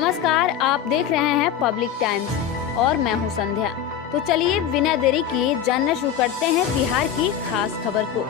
नमस्कार, आप देख रहे हैं पब्लिक टाइम्स और मैं हूं संध्या। तो चलिए बिना देरी किए जानना शुरू करते हैं बिहार की खास खबर को।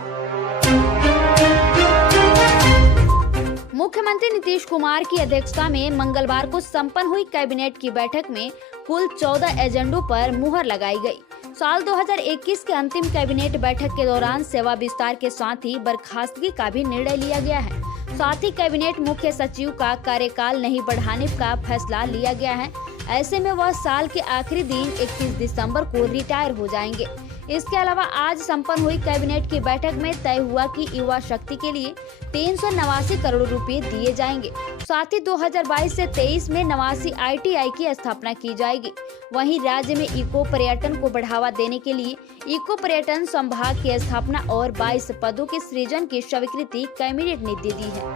मुख्यमंत्री नीतीश कुमार की अध्यक्षता में मंगलवार को संपन्न हुई कैबिनेट की बैठक में कुल 14 एजेंडों पर मुहर लगाई गई। साल 2021 के अंतिम कैबिनेट बैठक के दौरान सेवा विस्तार के साथ ही बर्खास्तगी का भी निर्णय लिया गया है। साथ ही कैबिनेट मुख्य सचिव का कार्यकाल नहीं बढ़ाने का फैसला लिया गया है। ऐसे में वह साल के आखिरी दिन 31 दिसंबर को रिटायर हो जाएंगे। इसके अलावा आज संपन्न हुई कैबिनेट की बैठक में तय हुआ कि युवा शक्ति के लिए 389 करोड़ रुपए दिए जाएंगे। साथ ही 2022 से 23 में 89 ITI की स्थापना की जाएगी। वहीं राज्य में इको पर्यटन को बढ़ावा देने के लिए इको पर्यटन संभाग की स्थापना और 22 पदों के सृजन की स्वीकृति कैबिनेट ने दे दी है।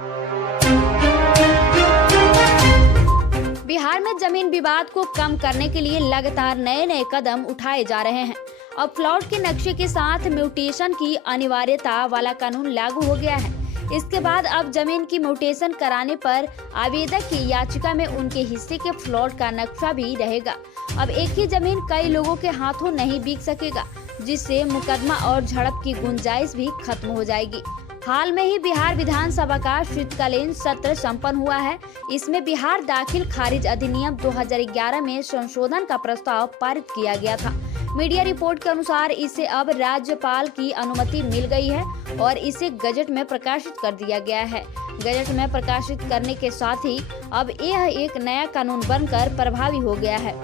बिहार में जमीन विवाद को कम करने के लिए लगातार नए कदम उठाए जा रहे हैं। अब प्लॉट के नक्शे के साथ म्यूटेशन की अनिवार्यता वाला कानून लागू हो गया है। इसके बाद अब जमीन की म्यूटेशन कराने पर आवेदक की याचिका में उनके हिस्से के प्लॉट का नक्शा भी रहेगा। अब एक ही जमीन कई लोगों के हाथों नहीं बिक सकेगा, जिससे मुकदमा और झड़प की गुंजाइश भी खत्म हो जाएगी। हाल में ही बिहार विधानसभा का शीतकालीन सत्र संपन्न हुआ है। इसमें बिहार दाखिल खारिज अधिनियम 2011 में संशोधन का प्रस्ताव पारित किया गया था। मीडिया रिपोर्ट के अनुसार इसे अब राज्यपाल की अनुमति मिल गई है और इसे गजट में प्रकाशित कर दिया गया है। गजट में प्रकाशित करने के साथ ही अब यह एक नया कानून बनकर प्रभावी हो गया है।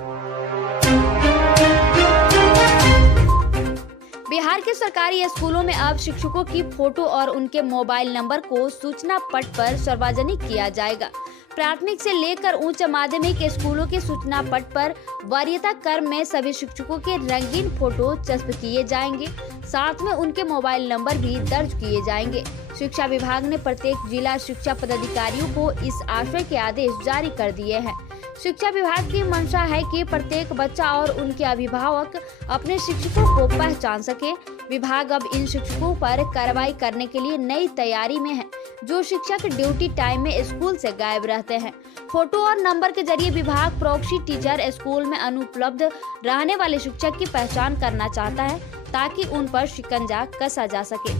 बिहार के सरकारी स्कूलों में अब शिक्षकों की फोटो और उनके मोबाइल नंबर को सूचना पट पर सार्वजनिक किया जाएगा। प्राथमिक से लेकर उच्च माध्यमिक स्कूलों के सूचना पट पर वरीयता क्रम में सभी शिक्षकों के रंगीन फोटो चस्प किए जाएंगे। साथ में उनके मोबाइल नंबर भी दर्ज किए जाएंगे। शिक्षा विभाग ने प्रत्येक जिला शिक्षा पदाधिकारियों को इस आशय के आदेश जारी कर दिए हैं। शिक्षा विभाग की मंशा है कि प्रत्येक बच्चा और उनके अभिभावक अपने शिक्षकों को पहचान सके। विभाग अब इन शिक्षकों पर कार्रवाई करने के लिए नई तैयारी में है, जो शिक्षक ड्यूटी टाइम में स्कूल से गायब रहते हैं। फोटो और नंबर के जरिए विभाग प्रॉक्सी टीचर स्कूल में अनुपलब्ध रहने वाले शिक्षक की पहचान करना चाहता है, ताकि उन पर शिकंजा कसा जा सके।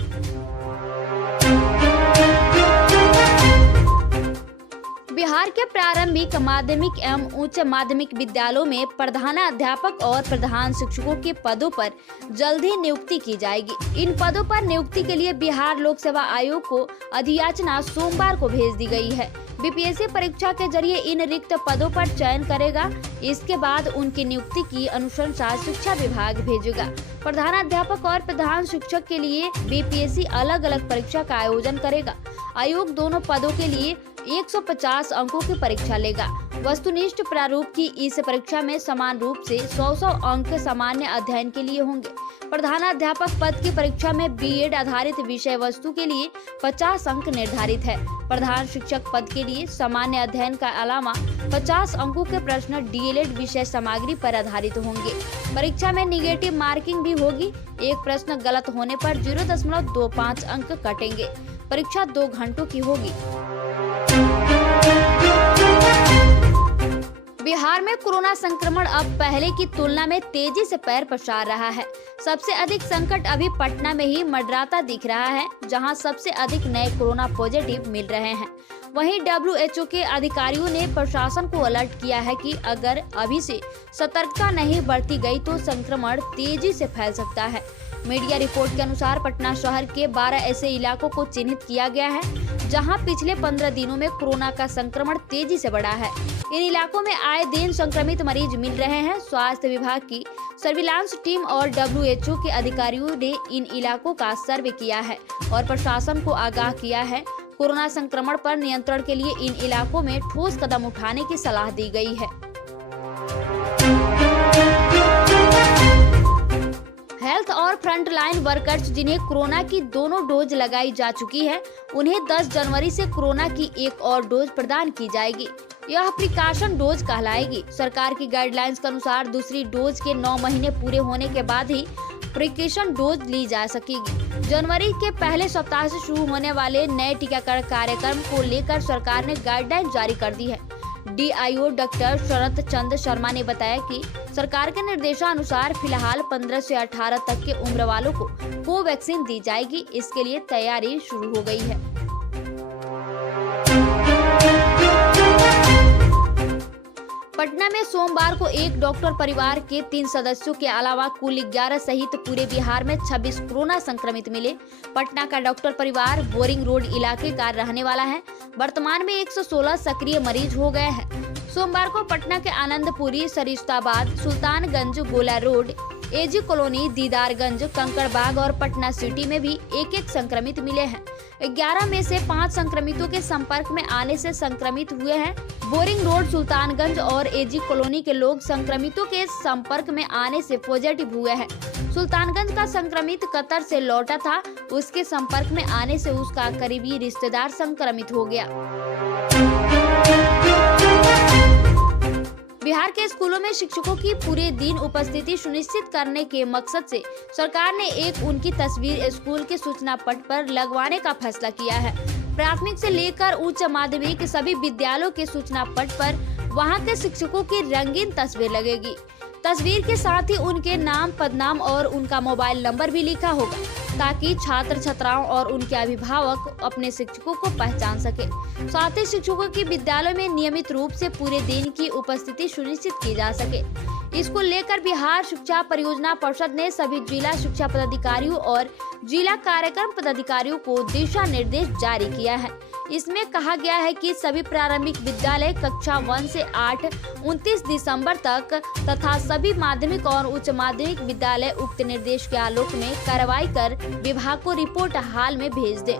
बिहार के प्रारंभिक माध्यमिक एवं उच्च माध्यमिक विद्यालयों में प्रधानाध्यापक और प्रधान शिक्षकों के पदों पर जल्द ही नियुक्ति की जाएगी। इन पदों पर नियुक्ति के लिए बिहार लोक सेवा आयोग को अधियाचना सोमवार को भेज दी गई है। BPSC परीक्षा के जरिए इन रिक्त पदों पर चयन करेगा। इसके बाद उनकी नियुक्ति की अनुशंसा शिक्षा विभाग भेजेगा। प्रधानाध्यापक और प्रधान शिक्षक के लिए BPSC अलग अलग परीक्षा का आयोजन करेगा। आयोग दोनों पदों के लिए 150 अंकों की परीक्षा लेगा। वस्तुनिष्ठ प्रारूप की इस परीक्षा में समान रूप से 100 अंक सामान्य अध्ययन के लिए होंगे। प्रधानाध्यापक पद की परीक्षा में B.Ed आधारित विषय वस्तु के लिए 50 अंक निर्धारित है। प्रधान शिक्षक पद के लिए सामान्य अध्ययन का अलावा 50 अंकों के प्रश्न DLED विषय सामग्री पर आधारित होंगे। परीक्षा में निगेटिव मार्किंग भी होगी। एक प्रश्न गलत होने पर 0.25 अंक कटेंगे। परीक्षा 2 घंटों की होगी। बिहार में कोरोना संक्रमण अब पहले की तुलना में तेजी से पैर पसार रहा है। सबसे अधिक संकट अभी पटना में ही मंडराता दिख रहा है, जहां सबसे अधिक नए कोरोना पॉजिटिव मिल रहे हैं। वहीं WHO के अधिकारियों ने प्रशासन को अलर्ट किया है कि अगर अभी से सतर्कता नहीं बरती गई तो संक्रमण तेजी से फैल सकता है। मीडिया रिपोर्ट के अनुसार पटना शहर के 12 ऐसे इलाकों को चिन्हित किया गया है, जहां पिछले 15 दिनों में कोरोना का संक्रमण तेजी से बढ़ा है। इन इलाकों में आए दिन संक्रमित मरीज मिल रहे हैं। स्वास्थ्य विभाग की सर्विलांस टीम और WHO के अधिकारियों ने इन इलाकों का सर्वे किया है और प्रशासन को आगाह किया है। कोरोना संक्रमण पर नियंत्रण के लिए इन इलाकों में ठोस कदम उठाने की सलाह दी गई है। हेल्थ और फ्रंटलाइन वर्कर्स जिन्हें कोरोना की दोनों डोज लगाई जा चुकी है, उन्हें 10 जनवरी से कोरोना की एक और डोज प्रदान की जाएगी। यह प्रिकॉशन डोज कहलाएगी। सरकार की गाइडलाइंस के अनुसार दूसरी डोज के 9 महीने पूरे होने के बाद ही प्रिकॉशन डोज ली जा सकेगी। जनवरी के पहले सप्ताह से शुरू होने वाले नए टीकाकरण कार्यक्रम को लेकर सरकार ने गाइडलाइन जारी कर दी है। DIO डॉक्टर शरद चंद्र शर्मा ने बताया कि सरकार के निर्देशानुसार फिलहाल 15 से 18 तक के उम्र वालों को कोवैक्सीन दी जाएगी। इसके लिए तैयारी शुरू हो गई है। पटना में सोमवार को एक डॉक्टर परिवार के 3 सदस्यों के अलावा कुल 11 सहित पूरे बिहार में 26 कोरोना संक्रमित मिले। पटना का डॉक्टर परिवार बोरिंग रोड इलाके का रहने वाला है। वर्तमान में 116 सक्रिय मरीज हो गए हैं। सोमवार को पटना के आनंदपुरी, सरिस्ताबाद, सुल्तानगंज, गोला रोड, एजी कॉलोनी, दीदारगंज, कंकड़बाग और पटना सिटी में भी एक संक्रमित मिले हैं। 11 में से 5 संक्रमितों के संपर्क में आने से संक्रमित हुए हैं। बोरिंग रोड, सुल्तानगंज और एजी कॉलोनी के लोग संक्रमितों के संपर्क में आने से पॉजिटिव हुए हैं। सुल्तानगंज का संक्रमित कतर से लौटा था, उसके संपर्क में आने से उसका करीबी रिश्तेदार संक्रमित हो गया। बिहार के स्कूलों में शिक्षकों की पूरे दिन उपस्थिति सुनिश्चित करने के मकसद से सरकार ने एक उनकी तस्वीर स्कूल के सूचना पट पर लगवाने का फैसला किया है। प्राथमिक से लेकर उच्च माध्यमिक सभी विद्यालयों के सूचना पट पर वहां के शिक्षकों की रंगीन तस्वीर लगेगी। तस्वीर के साथ ही उनके नाम, पदनाम और उनका मोबाइल नंबर भी लिखा होगा, ताकि छात्र छात्राओं और उनके अभिभावक अपने शिक्षकों को पहचान सके। साथ ही शिक्षकों की विद्यालय में नियमित रूप से पूरे दिन की उपस्थिति सुनिश्चित की जा सके। इसको लेकर बिहार शिक्षा परियोजना परिषद ने सभी जिला शिक्षा पदाधिकारियों और जिला कार्यक्रम पदाधिकारियों को दिशा निर्देश जारी किया है। इसमें कहा गया है कि सभी प्रारंभिक विद्यालय कक्षा 1 से 8 29 दिसंबर तक तथा सभी माध्यमिक और उच्च माध्यमिक विद्यालय उक्त निर्देश के आलोक में कार्रवाई कर विभाग को रिपोर्ट हाल में भेज दे।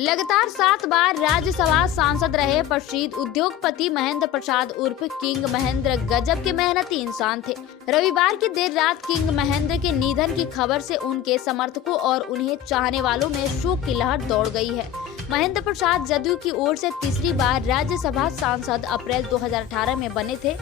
लगातार 7 बार राज्यसभा सांसद रहे प्रसिद्ध उद्योगपति महेंद्र प्रसाद उर्फ किंग महेंद्र गजब के मेहनती इंसान थे। रविवार की देर रात किंग महेंद्र के निधन की खबर से उनके समर्थकों और उन्हें चाहने वालों में शोक की लहर दौड़ गई है। महेंद्र प्रसाद जदयू की ओर से तीसरी बार राज्यसभा सांसद अप्रैल 2018 में बने थे।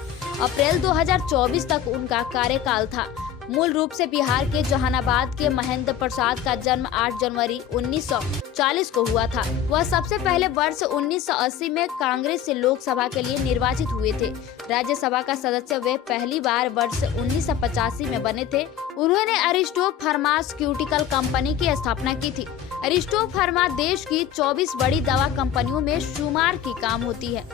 अप्रैल 2024 तक उनका कार्यकाल था। मूल रूप से बिहार के जहानाबाद के महेंद्र प्रसाद का जन्म 8 जनवरी 1940 को हुआ था। वह सबसे पहले वर्ष 1980 में कांग्रेस से लोकसभा के लिए निर्वाचित हुए थे। राज्यसभा का सदस्य वे पहली बार वर्ष 1985 में बने थे। उन्होंने अरिस्टो फार्मास्यूटिकल कंपनी की स्थापना की थी। अरिस्टो फार्मा देश की 24 बड़ी दवा कंपनियों में शुमार की काम होती है।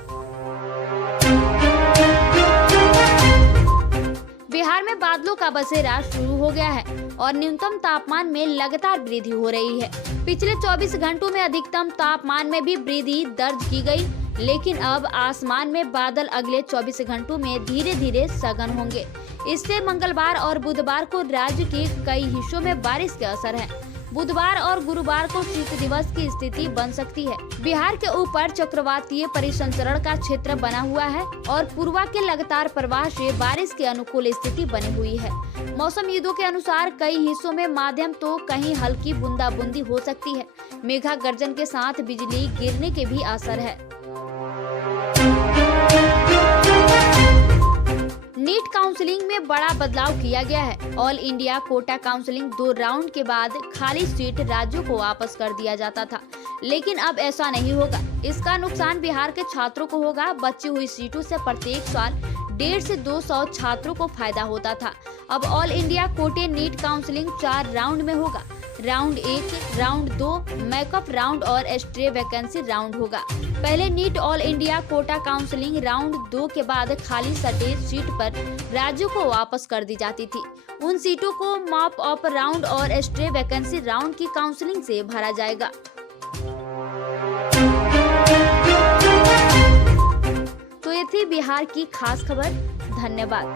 बिहार में बादलों का बसेरा शुरू हो गया है और न्यूनतम तापमान में लगातार वृद्धि हो रही है। पिछले 24 घंटों में अधिकतम तापमान में भी वृद्धि दर्ज की गई, लेकिन अब आसमान में बादल अगले 24 घंटों में धीरे धीरे सघन होंगे। इससे मंगलवार और बुधवार को राज्य के कई हिस्सों में बारिश का असर है। बुधवार और गुरुवार को शीत दिवस की स्थिति बन सकती है। बिहार के ऊपर चक्रवातीय परिसंचरण का क्षेत्र बना हुआ है और पूर्वा के लगातार प्रवाह से बारिश के अनुकूल स्थिति बनी हुई है। मौसमविदों के अनुसार कई हिस्सों में माध्यम तो कहीं हल्की बूंदाबूंदी हो सकती है। मेघा गर्जन के साथ बिजली गिरने के भी असर है। नीट काउंसलिंग में बड़ा बदलाव किया गया है। All India quota counselling 2 round के बाद खाली सीट राज्यों को वापस कर दिया जाता था, लेकिन अब ऐसा नहीं होगा। इसका नुकसान बिहार के छात्रों को होगा। बची हुई सीटों से प्रत्येक साल 150 से 200 छात्रों को फायदा होता था। अब ऑल इंडिया कोटे नीट काउंसलिंग 4 राउंड में होगा। राउंड 1, राउंड 2, मेकअप राउंड और एक्स्ट्रा वैकेंसी राउंड होगा। पहले NEET all India quota counselling round 2 के बाद खाली सटे सीट पर राज्यों को वापस कर दी जाती थी। उन सीटों को मॉप अप राउंड और एक्स्ट्रा वैकेंसी राउंड की काउंसलिंग से भरा जाएगा। तो ये थी बिहार की खास खबर। धन्यवाद।